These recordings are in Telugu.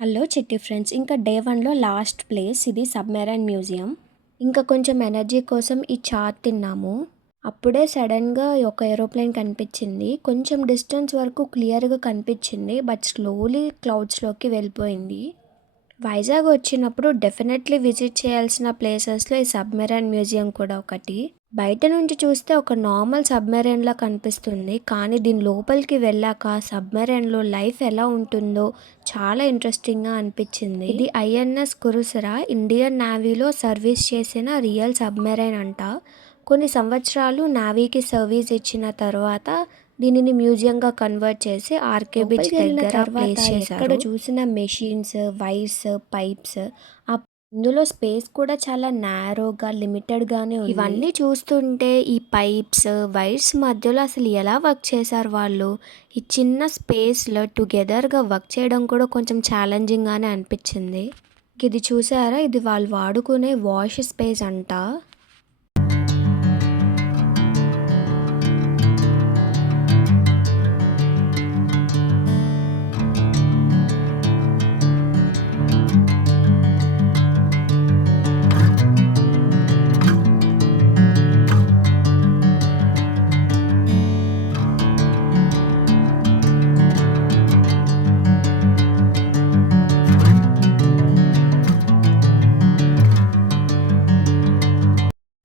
హలో చిట్టి ఫ్రెండ్స్, ఇంకా డే 1లో లాస్ట్ ప్లేస్ ఇది సబ్మెరైన్ మ్యూజియం. ఇంకా కొంచెం ఎనర్జీ కోసం ఈ చాట్ తిన్నాము. అప్పుడే సడన్గా ఒక ఏరోప్లేన్ కనిపించింది. కొంచెం డిస్టెన్స్ వరకు క్లియర్గా కనిపించింది, బట్ స్లోలీ క్లౌడ్స్లోకి వెళ్ళిపోయింది. వైజాగ్ వచ్చినప్పుడు డెఫినెట్లీ విజిట్ చేయాల్సిన ప్లేసెస్లో ఈ సబ్మెరైన్ మ్యూజియం కూడా ఒకటి. బయట నుంచి చూస్తే ఒక నార్మల్ సబ్మెరైన్లా కనిపిస్తుంది, కానీ దీని లోపలికి వెళ్ళాక సబ్మెరైన్లో లైఫ్ ఎలా ఉంటుందో చాలా ఇంట్రెస్టింగ్గా అనిపించింది. ఇది ఐఎన్ఎస్ కురుసరా, ఇండియన్ నేవీలో సర్వీస్ చేసిన రియల్ సబ్మెరైన్ అంట. కొన్ని సంవత్సరాలు నేవీకి సర్వీస్ ఇచ్చిన తర్వాత దీనిని మ్యూజియంగా కన్వర్ట్ చేసి ఆర్కే బీచ్ దగ్గర ప్లేస్ చేశారు. ఇక్కడ చూసిన మెషిన్స్, వైర్స్, పైప్స్, ఇందులో స్పేస్ కూడా చాలా నారోగా, లిమిటెడ్గానే ఉంది. ఇవన్నీ చూస్తుంటే ఈ పైప్స్, వైర్స్ మధ్యలో అసలు ఎలా వర్క్ చేశారు వాళ్ళు? ఈ చిన్న స్పేస్లో టుగెదర్గా వర్క్ చేయడం కూడా కొంచెం ఛాలెంజింగ్గానే అనిపించింది. ఇది చూసారా, ఇది వాళ్ళు వాడుకునే వాష్ స్పేస్ అంట.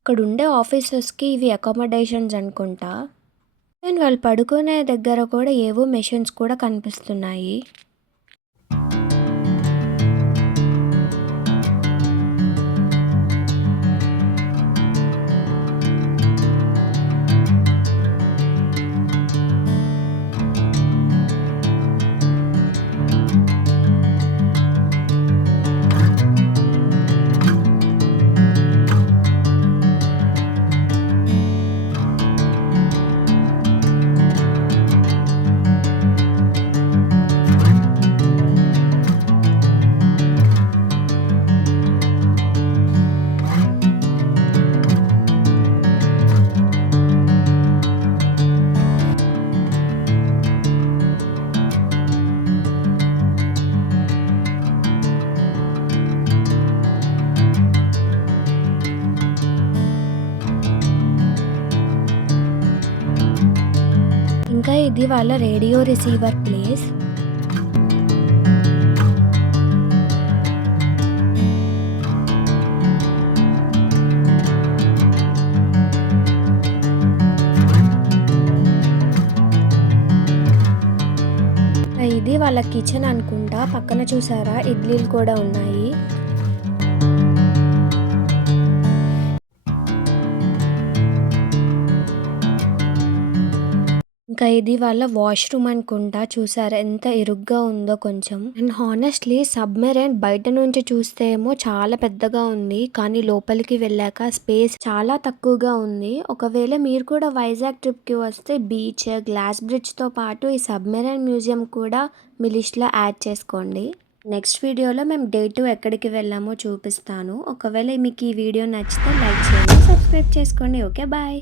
ఇక్కడ ఉండే ఆఫీసర్స్కి ఇవి అకామిడేషన్స్ అనుకుంటా. అండ్ వాళ్ళు పడుకునే దగ్గర కూడా ఏవో మెషిన్స్ కూడా కనిపిస్తున్నాయి. ఇంకా ఇది వాళ్ళ రేడియో రిసీవర్ ప్లేస్. ఇది వాళ్ళ కిచెన్ అనుకుంటా. పక్కన చూసారా, ఇడ్లీలు కూడా ఉన్నాయి. ఇంకా ఇది వాళ్ళ వాష్రూమ్ అనుకుంటా. చూసారా ఎంత ఇరుగ్గా ఉందో కొంచెం. అండ్ హానెస్ట్లీ సబ్మెరైన్ బయట నుంచి చూస్తే ఏమో చాలా పెద్దగా ఉంది, కానీ లోపలికి వెళ్ళాక స్పేస్ చాలా తక్కువగా ఉంది. ఒకవేళ మీరు కూడా వైజాగ్ ట్రిప్కి వస్తే బీచ్, గ్లాస్ బ్రిడ్జ్తో పాటు ఈ సబ్మెరైన్ మ్యూజియం కూడా మీ లిస్ట్లో యాడ్ చేసుకోండి. నెక్స్ట్ వీడియోలో మేము డే 2 ఎక్కడికి వెళ్ళామో చూపిస్తాను. ఒకవేళ మీకు ఈ వీడియో నచ్చితే లైక్ చేయండి, సబ్స్క్రైబ్ చేసుకోండి. Okay, bye.